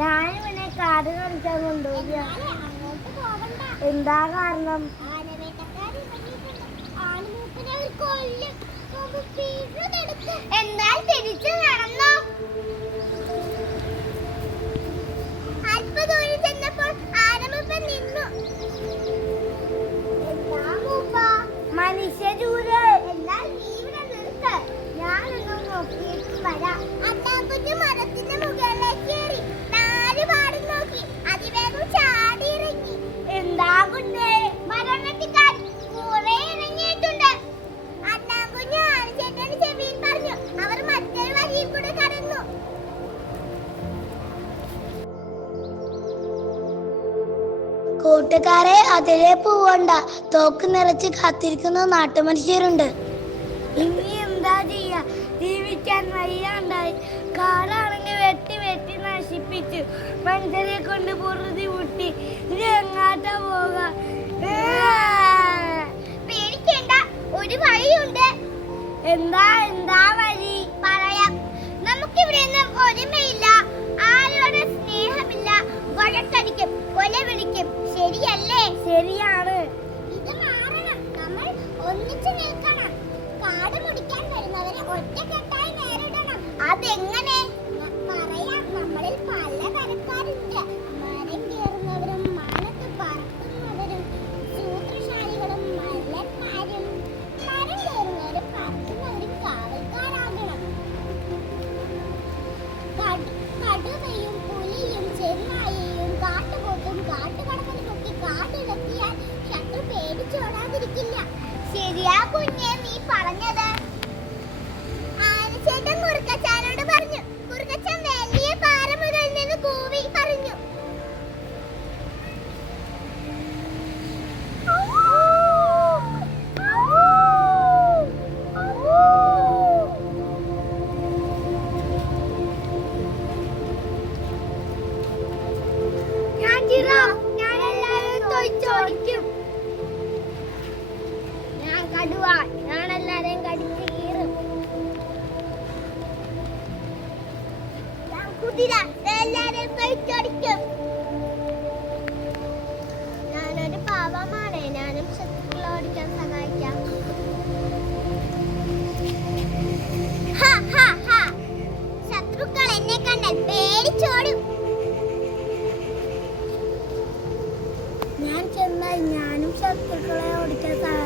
ഞാനിവനെ കാട് കളിക്കാൻ കൊണ്ടുപോയി. എന്താ കാരണം? എന്നാൽ തിരിച്ചു നടന്നോ? അല്പദൂരം ചെന്നപ്പോൾ ആനമൂപ്പൻ നിന്നു. മനുഷ്യജൂര, എന്നാൽ നീ ഇവിടെ നിർത്ത്. ഞാനൊന്നും നോക്കിയിട്ട് വരാം. അണ്ണാക്കുഞ്ഞ് മരത്തിന്റെ മുകളിലേക്ക് കയറി 4 പാടും നോക്കി അതിവേഗം ചാടി ഇറങ്ങി. എന്താ കുഞ്ഞേ? മരം വെട്ടിക്കാൻ കുറെ ഇറങ്ങിയിട്ടുണ്ട്. അണ്ണാക്കുഞ്ഞ് ആനച്ചേട്ടന്റെ ചെവിയിൽ പറഞ്ഞു. അവർ മറ്റൊരു വഴിയിൽ കൂടെ കടന്നു. കൂട്ടുകാരെ, അതിലെ പോവണ്ട. തോക്ക് നിറച്ച് കാത്തിരിക്കുന്ന നാട്ടുമനുഷ്യരുണ്ട്. ഇനി എന്താ ചെയ്യാ? ജീവിക്കാൻ വയ്യാണ്ടായി. കാടാണെങ്കിൽ വെട്ടി വെട്ടി നശിപ്പിച്ചു. മനുഷ്യരെ കൊണ്ട് പൊറുതി മുട്ടി. ഇനി എങ്ങാട്ടാ പോകാ? പേടിക്കേണ്ട, ഒരു വഴിയുണ്ട്. എന്താ വഴി? പറയാം. നമുക്കിവിടെ ഒരുമയില്ല, ആരോട് സ്നേഹമില്ല, വഴക്കടിക്കും, കൊല വിളിക്കും. ശരിയല്ലേ? ശരിയാണ്. ഇത് മാറണം. നമ്മൾ ഒന്നിച്ചു നിൽക്കണം. കാട് മുടിക്കാൻ വരുന്നവരെ ഒറ്റക്കെട്ടായി നേരിടണം. അതെങ്ങനെ? പറയാം. നമ്മളിൽ പല തരക്കാരുണ്ട്. മരം കയറുന്നവരും മാനത്ത് പറക്കുന്നവരും സൂത്രശാലികളും മല്ലന്മാരും. മരം കയറുന്നവരും പറക്കുന്നവരും കാവൽക്കാരാകണം. കടുവയും പുലിയും ചെന്നായയും കാട്ടുപോത്തും കാട്ടുകടന്നലുമൊക്കെ കാടിലെത്തിയാൽ ശത്രു പേടിച്ചോടാതിരിക്കില്ല. ശരിയാ കുഞ്ഞെ നീ പറഞ്ഞത്. ആനച്ചേട്ടൻ കുറുക്കച്ചാനോട് പറഞ്ഞു. കുറുക്കച്ചാൻ വലിയ പാറ മുകളിൽ നിന്ന് കൂവി പറഞ്ഞു. ഞാൻ എല്ലാവരെയും തൊഴിച്ചോടിക്കും. ഞാൻ കടുവ, ഞാൻ എല്ലാരെയും കടിച്ച് കീറും. ഞാൻ കുതിര, എല്ലാരെയും തൊഴിച്ചോടിക്കും. ഞാനൊരു പാവമാണ്. ഞാനും ശത്രുക്കളെ ഓടിക്കാൻ സഹായിക്കാം. ശത്രുക്കൾ എന്നെ കണ്ടാൽ പേടിച്ചോടും. ഞാൻ ചെന്നാൽ ഞാനും ശത്രുക്കളെ ഓടിക്കാൻ സഹായിക്കാം.